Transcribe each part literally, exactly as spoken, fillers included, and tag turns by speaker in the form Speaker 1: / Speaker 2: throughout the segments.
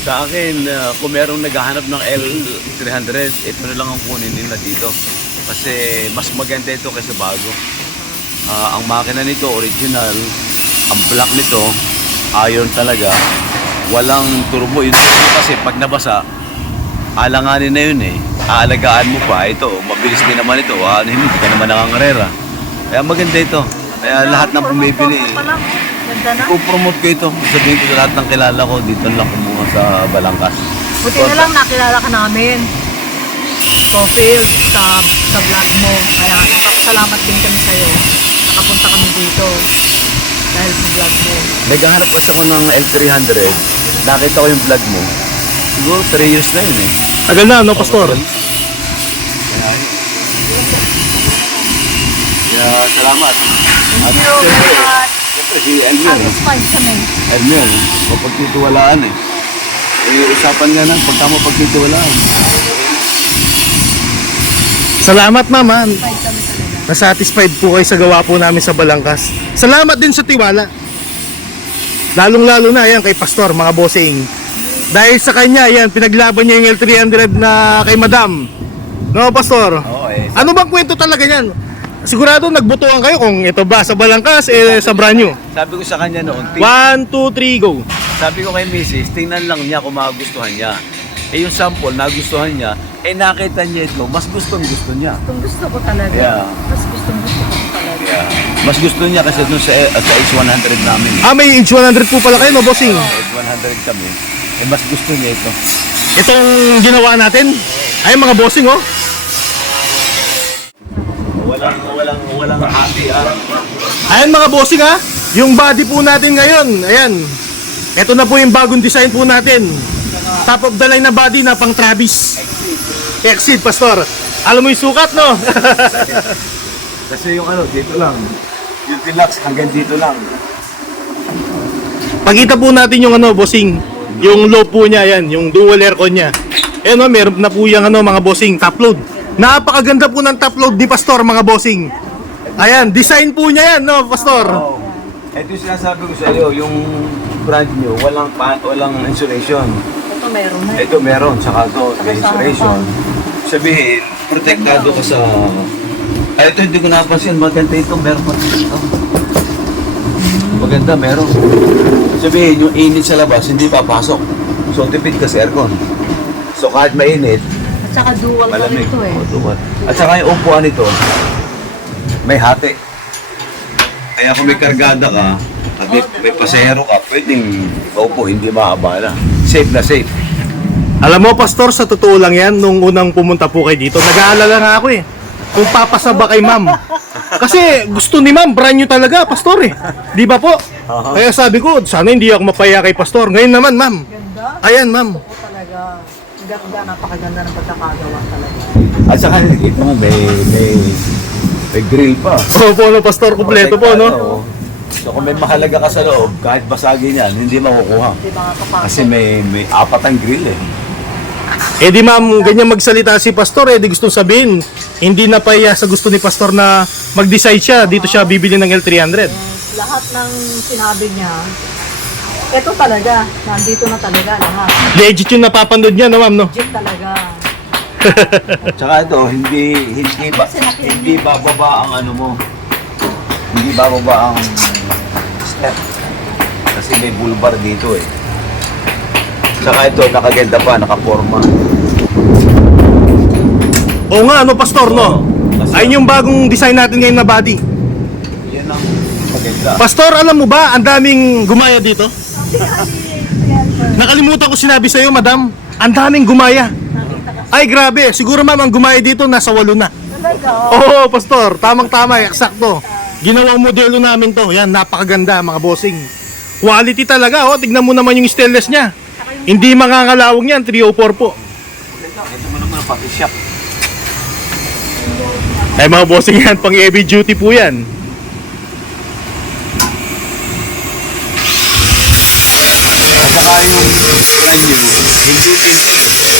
Speaker 1: Sa akin, uh, kung merong naghahanap ng L three hundred, ito na lang ang kunin nila dito. Kasi mas maganda ito kaysa bago. Uh, ang makina nito, original. Ang black nito, iron talaga. Walang turbo. Yung turbo kasi pag nabasa, alanganin na yun eh. Aalagaan mo pa. Ito, mabilis din naman ito. Ah, hindi ka naman nangangarera. Kaya maganda ito. Kaya lahat ng bumibili.
Speaker 2: Ganda na.
Speaker 1: Kung promote ko ito, sabihin ko sa lahat ng kilala ko, dito lang kumuha sa Balangkas.
Speaker 2: Buti na lang nakilala ka namin. Scofield, sa, sa vlog mo. Kaya salamat din kami sa'yo. Nakapunta kami dito. Dahil sa vlog mo.
Speaker 1: Naghahanap kasi ako ng L three hundred. Nakita ko yung vlog mo. Siguro three years na yun eh.
Speaker 3: Tagal na, no, Pastor?
Speaker 1: Kaya yun. Kaya salamat.
Speaker 2: Thank you very much.
Speaker 1: Siyempre, si Elmer.
Speaker 2: Satisfied kami.
Speaker 1: Elmer, mapagtitiwalaan eh. Eh, usapan nga na, pagka mapagtitiwalaan.
Speaker 3: Salamat, ma'am. ha.
Speaker 2: Satisfied kami talaga.
Speaker 3: Nasatisfied po kayo sa gawa po namin sa Balangkas. Salamat din sa tiwala. Lalong-lalo na yan kay Pastor, mga bossing. Dahil sa kanya, yan, pinaglaban niya yung L three hundred na kay Madam. No, Pastor?
Speaker 1: Oo eh.
Speaker 3: Ano bang kwento talaga yan? Sigurado nagbutuan kayo kung ito ba sa Balangkas, eh sa brand new.
Speaker 1: Sabi ko sa kanya noon, ting-
Speaker 3: One, two, three, go.
Speaker 1: sabi ko kay Missus, tingnan lang niya kung magustuhan niya. Eh yung sample, nagustuhan niya, eh nakita niya ito, mas gustong gusto niya.
Speaker 2: Gustong gusto ko talaga.
Speaker 1: Yeah.
Speaker 2: Mas gustong gusto ko talaga.
Speaker 1: Yeah. Mas gusto niya kasi dun sa, sa H one hundred namin.
Speaker 3: Ah, may H one hundred po pala kayo, no, bossing?
Speaker 1: H one hundred kami. Eh mas gusto niya ito.
Speaker 3: Itong ginawa natin, ay mga bossing, oh.
Speaker 1: Walang, walang, walang hati ah.
Speaker 3: Ayan mga bossing, ha. Yung body po natin ngayon, ayan. Ito na po yung bagong design po natin. Top of the line na body na pang Travis. Exceed, Pastor. Alam mo yung sukat, no?
Speaker 1: Kasi yung ano, dito lang. Yung deluxe hanggang dito lang.
Speaker 3: Pakita po natin yung ano, bossing. Yung low po niya, yan. Yung dual aircon niya. Ayan, no, meron na po yung ano, mga bossing, top load. Napakaganda po ng top load ni Pastor, mga bossing. Ayan, design po niya yan, no, Pastor?
Speaker 1: Oh. Ito yung sinasabi ko sa iyo, yung brand new, walang pan, walang insulation.
Speaker 2: Ito meron na.
Speaker 1: Ito meron, saka ito, may
Speaker 2: Saka sa
Speaker 1: insulation. Sabihin, protektado ka sa... Ay, ito hindi ko napansin, maganda ito, meron pa dito. Maganda, meron. Sabihin, yung init sa labas, hindi papasok. So, tipid ka sa aircon. So, kahit mainit,
Speaker 2: At saka dual pa rin
Speaker 1: malamig.
Speaker 2: ito eh.
Speaker 1: O, duwat. At saka yung upuan nito, may hati. Kaya kung may kargada ka, at may, may pasahero ka, pwedeng upo, hindi maabala. Safe na safe.
Speaker 3: Alam mo, Pastor, sa totoo lang yan, nung unang pumunta po kayo dito, nag-aalala nga ako eh. Kung papasa ba kay ma'am. Kasi gusto ni ma'am, brand new talaga, Pastor eh. Di ba po?
Speaker 1: Uh-huh.
Speaker 3: Kaya sabi ko, sana hindi ako mapaya kay Pastor. Ngayon naman, ma'am.
Speaker 2: Ganda.
Speaker 3: Ayan, ma'am.
Speaker 2: Ito talaga. Ganda, napakaganda ng pagkakagawa talaga.
Speaker 1: At saka, ito mo, may, may, may grill pa.
Speaker 3: Opo, no, Pastor, kumpleto po, no?
Speaker 1: Oo. So kung may mahalaga ka sa loob, kahit basagin yan, hindi makukuha.
Speaker 2: Di ba kapapasok?
Speaker 1: Kasi may, may apat ang grill eh.
Speaker 3: Eh di ma'am, ganyan magsalita si Pastor, eh di gusto sabihin, hindi na pahiya sa gusto ni Pastor na mag-decide siya, dito siya bibili ng L three hundred.
Speaker 2: Lahat ng sinabi niya, ito talaga. Nandito na talaga lahat.
Speaker 3: Legit yung napapanood niya, no ma'am, no?
Speaker 2: Legit talaga.
Speaker 1: Tsaka ito, hindi, hindi, ba, hindi bababa ang ano mo. Hindi bababa ang step. Kasi may bulbar dito eh. Tsaka ito, nakaganda pa, nakaporma.
Speaker 3: Oo nga, ano Pastor, no?
Speaker 1: Kasi-
Speaker 3: Ayun yung bagong design natin ngayon na body.
Speaker 1: Yan ang maganda.
Speaker 3: Pastor, alam mo ba, ang daming gumaya dito? Nakalimutan ko sinabi sa'yo, madam. Ang daming gumaya. Ay, grabe. Siguro ma'am, ang gumaya dito nasa walo na.
Speaker 2: Talaga.
Speaker 3: Oo, Pastor. Tamang-tama, eksakto. Ginawang modelo namin to. Yan, napakaganda, mga bossing. Quality talaga, oh. Tignan mo naman yung stainless niya. Hindi mangangalawang yan, three oh four po.
Speaker 1: Ito mo naman, pati shop.
Speaker 3: Ay, mga bossing yan, pang heavy duty po yan.
Speaker 1: At saka yung brand new, hindi painted.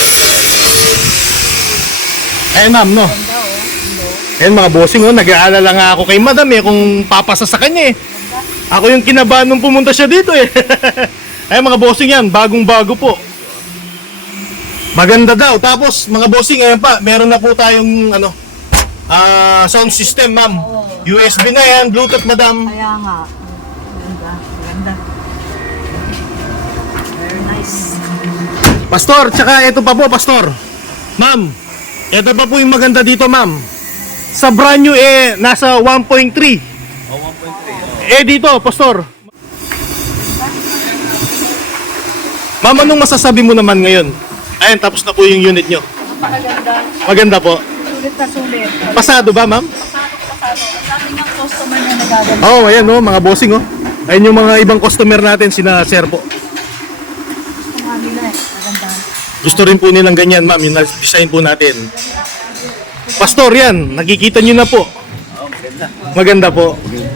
Speaker 3: Ay, ma'am, no? Ayan mga bossing, oh, nag-aalala nga ako kay madam eh, kung papasa sa kanya eh. Ako yung kinabahan nung pumunta siya dito eh. Ayan mga bossing yan, bagong bago po. Maganda daw. Tapos mga bossing, ayan pa, meron na po tayong ano, ah sound system, ma'am. U S B na yan, Bluetooth, madam.
Speaker 2: Kaya nga. Maganda. Maganda. Very nice.
Speaker 3: Pastor, tsaka ito pa po, Pastor. Ma'am, ito pa po yung maganda dito, ma'am. Sa brand new eh, nasa one point three.
Speaker 1: Oh, one point three. Oh.
Speaker 3: Eh dito, Pastor. Ma'am, anong masasabi mo naman ngayon? Ayan, tapos na po yung unit nyo.
Speaker 2: Napakaganda.
Speaker 3: Maganda po.
Speaker 2: Sulit na sulit.
Speaker 3: Pasado ba, ma'am?
Speaker 2: Pasado-pasado. Ang dami ng customer na nagaganda.
Speaker 3: Oo, oh, ayan oh, mga bossing oh. Ayan yung mga ibang customer natin, sina Sir po.
Speaker 2: Ang nila eh. Maganda.
Speaker 3: Gusto rin po nilang ganyan, ma'am, yung design po natin. Pastor, yan, nakikita nyo na po.
Speaker 1: Oh, maganda.
Speaker 3: Maganda po.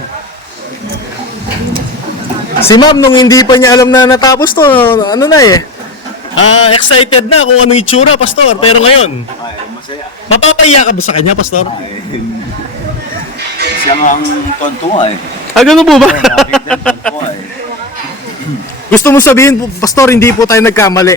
Speaker 3: Si ma'am, nung hindi pa niya alam na natapos to, ano na eh, ah excited na kung anong itsura, Pastor. Pero ngayon,
Speaker 1: Ay, masaya.
Speaker 3: mapapaiya ka ba sa kanya, Pastor?
Speaker 1: Ay, siya nga ang tontuwa eh.
Speaker 3: Ah, ganun po ba?
Speaker 1: Nakita ang tontuwa eh.
Speaker 3: Gusto mo sabihin, Pastor, hindi po tayo nagkamali.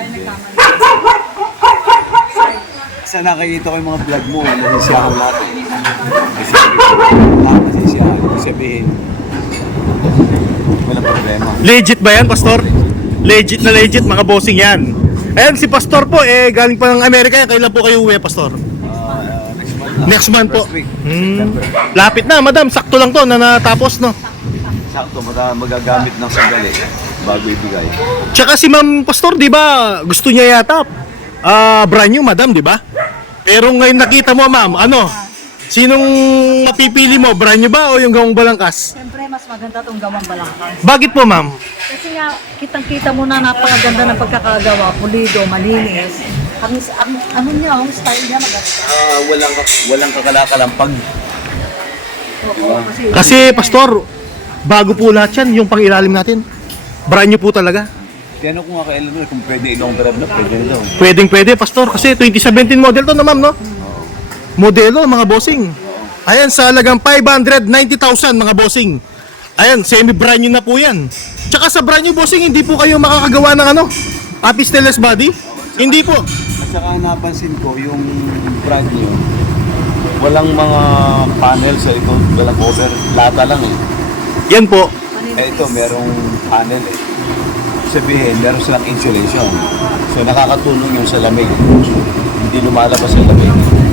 Speaker 1: Kasi nakikita ko yung mga vlog mo, nasisiyahan lahat. Kasi lahat nasisiyahan. Ibig sabihin, walang problema.
Speaker 3: Legit ba yan, Pastor? Legit na legit, mga bossing yan. Ayan, si Pastor po, eh, galing pa ng Amerika yan. Kailan po kayo uwi, Pastor?
Speaker 1: Ah, next month na.
Speaker 3: Next month po.
Speaker 1: First week.
Speaker 3: Hmm.
Speaker 1: September.
Speaker 3: Lapit na, madam. Sakto lang to na natapos, no?
Speaker 1: Sakto, mata- magagamit ng sandali bago ibigay.
Speaker 3: Tsaka si Ma'am Pastor, di ba, gusto niya yata, ah, brand new, madam, di ba? Pero ngayon nakita mo, ma'am, ano? Sinong mapipili mo? Brand new ba o yung gawang balangkas?
Speaker 2: Siyempre, mas maganda itong gawang balangkas.
Speaker 3: Bakit po, ma'am?
Speaker 2: Kasi nga, kitang-kita mo na napakaganda ng pagkakagawa, pulido, malinis. Ang, ang ano niya, ang style niya maganda.
Speaker 1: Ah, walang walang kakalakalampag.
Speaker 2: Oo, kasi,
Speaker 3: Kasi, Pastor, bago po lahat yan, yung pang-ilalim natin. Brand new po talaga.
Speaker 1: Tinanong ko nga kay Eleanor kung pwede ilong drive na, pwede na daw.
Speaker 3: Pwedeng pwede, Pastor, kasi twenty seventeen model to na, ma'am, no? Modelo, mga bossing. Ayan, sa halagang five hundred ninety thousand, mga bossing. Ayan, semi-brand new na po yan. Tsaka sa brand new, bossing, hindi po kayo makakagawa ng ano? Apisteles body? Hindi po.
Speaker 1: At saka napansin ko, yung brand new, walang mga panel sa ito, walang cover, lata lang eh.
Speaker 3: Yan po.
Speaker 1: Eh ito, merong panel eh. Sabihin, meron silang insulation. So nakakatulong yung sa lamig. Hindi lumalabas sa lamig.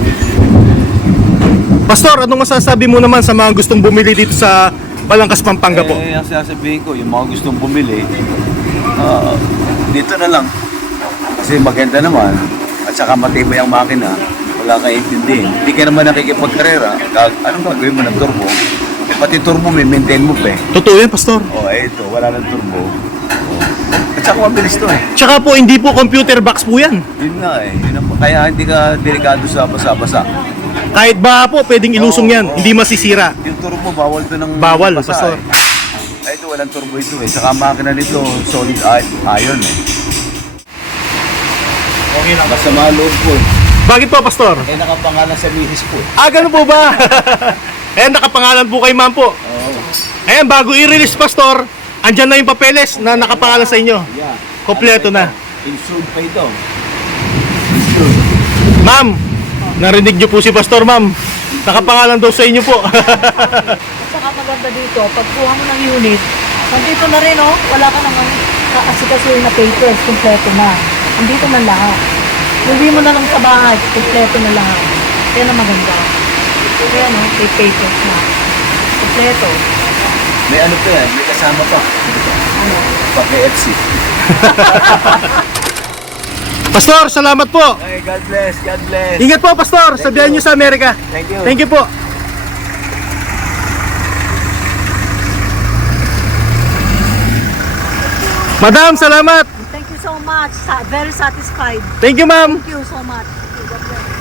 Speaker 3: Pastor, anong masasabi mo naman sa mga gustong bumili dito sa Balangkas, Pampanga po?
Speaker 1: Eh, ang sasabihin ko, yung mga gustong bumili, ah, dito na lang. Kasi maganda naman, at saka matibay ang makina, wala kang intindihin. Hindi ka naman nakikipagkarera, Gag- anong gagawin mo ng turbo? Eh, pati turbo, may maintain mo pa eh.
Speaker 3: Totoo yan, Pastor.
Speaker 1: O, eh, ito, wala ng turbo. Oh. At saka mabilis to eh.
Speaker 3: Tsaka po, hindi po computer box po yan.
Speaker 1: Yun nga eh. Yun ang, kaya hindi ka delikado sa basa-basa.
Speaker 3: Kahit ba po, pwedeng ilusong
Speaker 1: Oo,
Speaker 3: yan.
Speaker 1: oo.
Speaker 3: Hindi masisira.
Speaker 1: Yung turbo, bawal to ng
Speaker 3: Bawal,
Speaker 1: basa
Speaker 3: Pastor.
Speaker 1: eh. Ay, ito, walang turbo ito eh. Saka ang makina nito, solid i- iron eh.
Speaker 3: Okay lang.
Speaker 1: Basta maloob po eh.
Speaker 3: Bakit po, Pastor?
Speaker 1: Eh, nakapangalan sa misis po eh.
Speaker 3: Ah, ganun po ba? Ayan, nakapangalan po kay ma'am po.
Speaker 1: Oo.
Speaker 3: Ayan, bago i-release, Pastor, andyan na yung papeles na nakapangalan sa inyo.
Speaker 1: Yeah.
Speaker 3: Kompleto
Speaker 1: Ano pa
Speaker 3: na.
Speaker 1: ito? Insured pa ito.
Speaker 3: Ma'am, narinig niyo po si Pastor, ma'am. Nakapangalan daw sa inyo po.
Speaker 2: At saka maganda dito, pagkuha mo ng unit, nandito na rin oh, wala ka naman kaasikasuhin na papers, kompleto na. Andito na lahat. Uwi mo na lang sa bahay, kompleto na lahat. Kaya na maganda. Kaya no, may papers na. Kompleto.
Speaker 1: May ano pa yan, may kasama pa.
Speaker 2: Ano?
Speaker 1: Pa K F C.
Speaker 3: Pastor, salamat po.
Speaker 1: Ay, God bless, God bless.
Speaker 3: Ingat po, Pastor. Sabihan niyo sa Amerika.
Speaker 1: Thank you.
Speaker 3: Thank you po. Madam, salamat.
Speaker 2: Thank you so much. Sa- Very satisfied.
Speaker 3: Thank you, ma'am.
Speaker 2: Thank you so much. God bless.